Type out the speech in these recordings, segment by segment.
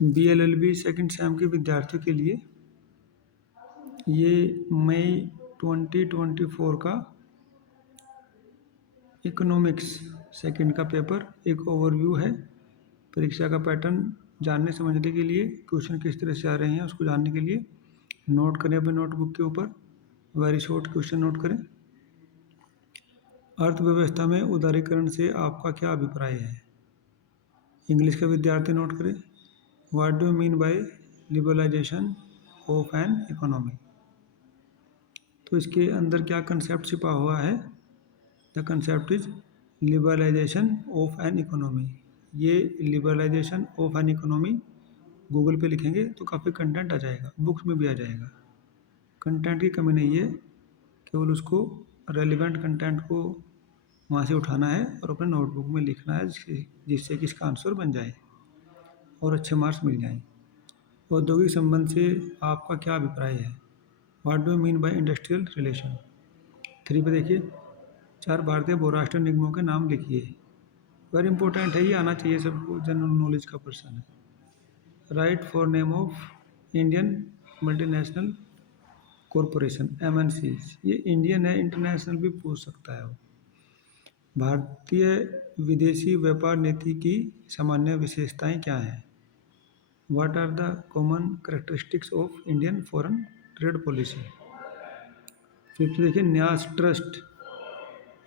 BLLB second same के विद्यार्थियों के लिए ये मई 2024 का इकोनॉमिक्स सेकंड का पेपर एक ओवरव्यू है। परीक्षा का पैटर्न जानने समझने के लिए, क्वेश्चन किस तरह से आ रहे हैं उसको जानने के लिए नोट करें अपने नोटबुक के ऊपर। वेरी शॉर्ट क्वेश्चन नोट करें। अर्थव्यवस्था में उदारीकरण से आपका क्या अभिप्राय है? इंग्लिश का विद्यार्थी नोट करें। What do you mean by liberalisation of an economy? तो इसके अंदर क्या कंसेप्ट छिपा हुआ है? The concept is liberalisation of an economy. ये liberalisation of an economy Google पे लिखेंगे तो काफ़ी कंटेंट आ जाएगा, बुक्स में भी आ जाएगा। कंटेंट की कमी नहीं है, केवल उसको रेलिवेंट कंटेंट को वहाँ से उठाना है और अपने नोटबुक में लिखना है, जिससे कि इसका आंसर बन जाए और अच्छे मार्क्स मिल जाएं। औद्योगिक संबंध से आपका क्या अभिप्राय है? What do you mean bye industrial relation? 3 पे देखिए, 4 भारतीय बहुराष्ट्रीय निगमों के नाम लिखिए। वेरी इंपॉर्टेंट है, ये आना चाहिए सबको, जनरल नॉलेज का पर्सन है। Right for name of Indian multinational corporation MNC। ये इंडियन है, इंटरनेशनल भी पूछ सकता है वो। भारतीय विदेशी व्यापार नीति की सामान्य विशेषताएं क्या हैं? What are the common characteristics of Indian foreign trade policy? Fifth देखिए, न्यास ट्रस्ट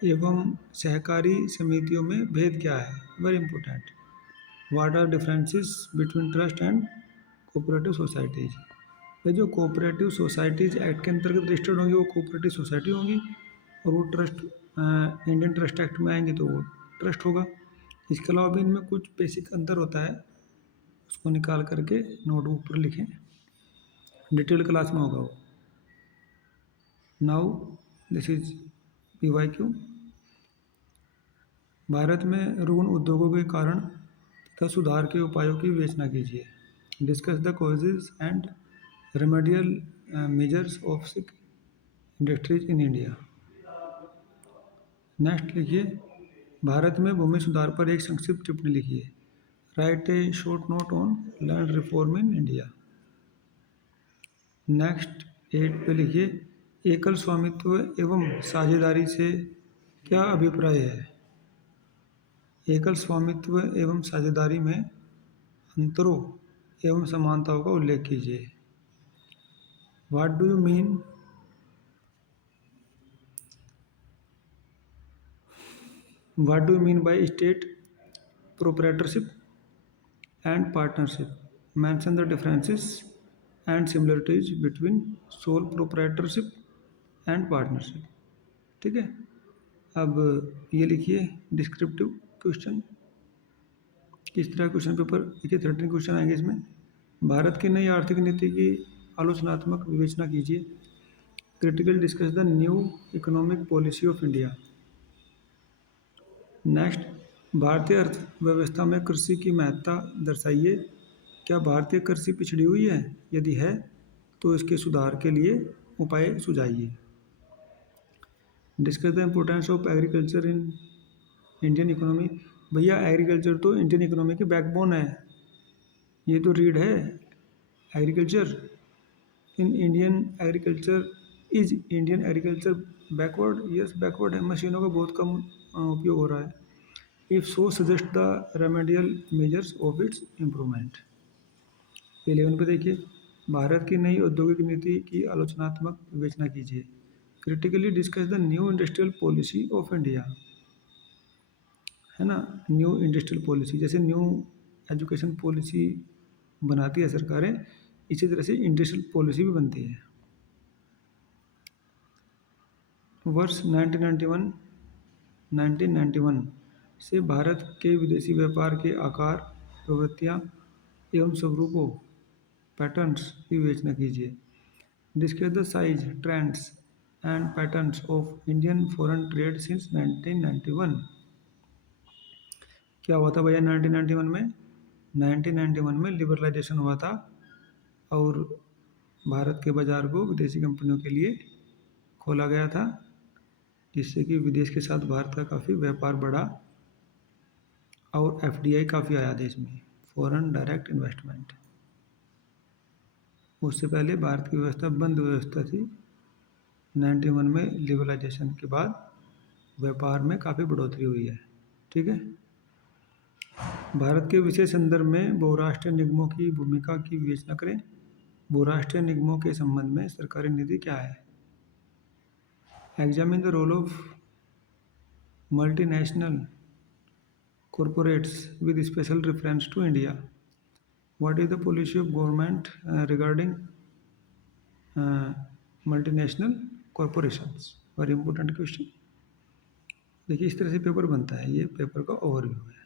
एवं सहकारी समितियों में भेद क्या है? Very important. What are differences between trust and cooperative societies? ये जो कोऑपरेटिव सोसाइटीज एक्ट के अंतर्गत रजिस्टर्ड होंगी वो कोऑपरेटिव सोसाइटी होंगी, और वो ट्रस्ट इंडियन ट्रस्ट एक्ट में आएंगे तो वो ट्रस्ट होगा। इसके अलावा भी इनमें कुछ बेसिक अंतर होता है, उसको निकाल करके नोटबुक पर लिखें, डिटेल क्लास में होगा वो। Now this is PYQ। Bharat में रुग्ण उद्योगों के कारण तथा सुधार के उपायों की विवेचना कीजिए। Discuss the causes and remedial measures of sick industries in India. Next लिखिए, भारत में भूमि सुधार पर एक संक्षिप्त टिप्पणी लिखिए। Right A short note on land reform in India. Next 8 पे लिखिए, एकल स्वामित्व एवं साझेदारी से क्या अभिप्राय है? एकल स्वामित्व एवं साझेदारी में अंतरों एवं समानताओं का उल्लेख कीजिए। What do you mean by state proprietorship and partnership? Mention the differences and similarities between sole proprietorship and partnership. ठीक है, अब ये लिखिए डिस्क्रिप्टिव क्वेश्चन। किस तरह क्वेश्चन पेपर देखिए, 13 क्वेश्चन आएंगे इसमें। भारत की नई आर्थिक नीति की आलोचनात्मक विवेचना कीजिए। Critical discuss the new economic policy of India. Next, भारतीय अर्थव्यवस्था में कृषि की महत्ता दर्शाइए। क्या भारतीय कृषि पिछड़ी हुई है? यदि है तो इसके सुधार के लिए उपाय सुझाइए। Discuss the importance of agriculture in Indian economy. भैया एग्रीकल्चर तो इंडियन इकोनॉमी की बैकबोन है, ये तो रीढ़ है agriculture. In Indian agriculture backward? Yes backward है, मशीनों का बहुत कम उपयोग हो रहा है। If so suggest the remedial measures of its improvement. 11 पे देखिए, भारत की नई औद्योगिक नीति की आलोचनात्मक विवेचना कीजिए। Critically discuss the new industrial policy of India. है ना, न्यू इंडस्ट्रियल पॉलिसी, जैसे न्यू एजुकेशन पॉलिसी बनाती है सरकारें, इसी तरह से इंडस्ट्रियल पॉलिसी भी बनती है। वर्ष 1991 से भारत के विदेशी व्यापार के आकार, प्रवृत्तियाँ एवं स्वरूपों पैटर्न्स की विवेचना कीजिए। Discuss the size, trends and patterns of Indian foreign trade since 1991। क्या हुआ था भैया 1991 में? 1991 में लिबरलाइजेशन हुआ था और भारत के बाज़ार को विदेशी कंपनियों के लिए खोला गया था, जिससे कि विदेश के साथ भारत का काफ़ी व्यापार बढ़ा और FDI काफ़ी आया देश में, फॉरेन डायरेक्ट इन्वेस्टमेंट। उससे पहले भारत की व्यवस्था बंद व्यवस्था थी। 91 में लिबरलाइजेशन के बाद व्यापार में काफ़ी बढ़ोतरी हुई है। ठीक है। भारत के विशेष संदर्भ में बहुराष्ट्रीय निगमों की भूमिका की विवेचना करें। बहुराष्ट्रीय निगमों के संबंध में सरकारी नीति क्या है? Examine the role of multinational corporates with special reference to India. What is the policy of government regarding multinational corporations? Very important question. देखिए इस तरह से पेपर बनता है, ये पेपर का ओवरव्यू है।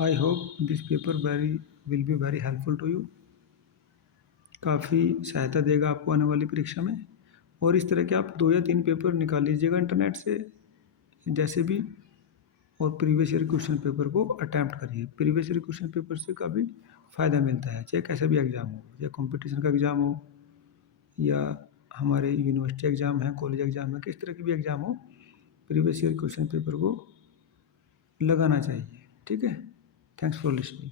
I hope this paper will be very helpful to you. काफ़ी सहायता देगा आपको आने वाली परीक्षा में। और इस तरह के आप 2 या 3 पेपर निकाल लीजिएगा इंटरनेट से जैसे भी, और प्रीवियस ईयर क्वेश्चन पेपर को अटैम्प्ट करिए। प्रीवियस ईयर क्वेश्चन पेपर से काफ़ी फ़ायदा मिलता है, चाहे कैसा भी एग्ज़ाम हो, या कंपटीशन का एग्ज़ाम हो या हमारे यूनिवर्सिटी एग्ज़ाम है, कॉलेज एग्ज़ाम है, किस तरह की भी एग्ज़ाम हो, प्रीवियस ईयर क्वेश्चन पेपर को लगाना चाहिए। ठीक है। Thanks for listening.